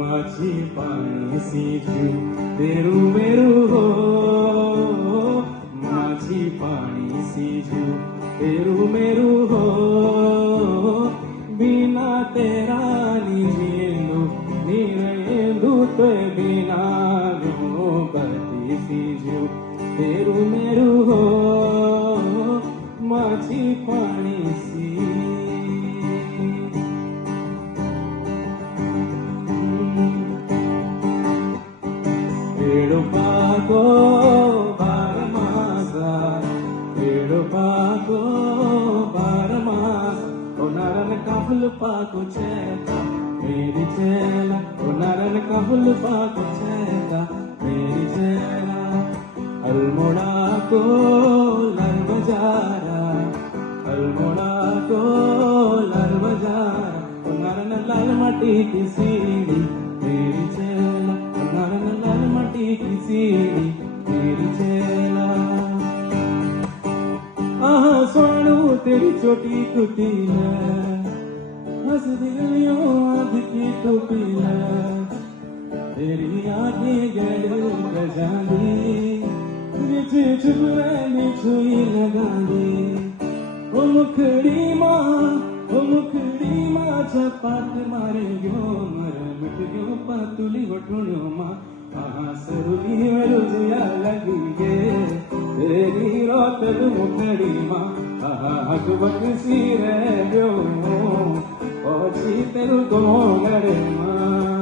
माझी पाणी सीजू तेरू मेरू हो, माझी पाणी सीजू तेरू मेरू हो, बिना तेरा नींदू नींदू तो बिना बती सीजू तेरू मेरू हो, माझी पाणी सी Pago Baramasa, Pago Baramasa, Onaran Kaful Pago Cheta, Meri Chela, Onaran Kaful Pago Cheta, Meri Chela, Almonaco Larvajara, Almonaco Larvajara, Onaran Lalmati Kisiri, Meri Chela, Onaran किसी तेरी चेला आहा सोनू तेरी छोटी कुटील हंस दिलियों आध की टोपील तेरी आंखें गड़ गजाली नीचे चुप रहने छुई लगा दी ओ मुखड़ी माँ चपाट मारे गयो मरमट गयो पातुली वठुण्यो माँ सरुली रुजिया लगी गे तेरी रोतल मुखड़ी माँ हकबक सी रह गयो ओछी तेरू गोंगड़ माँ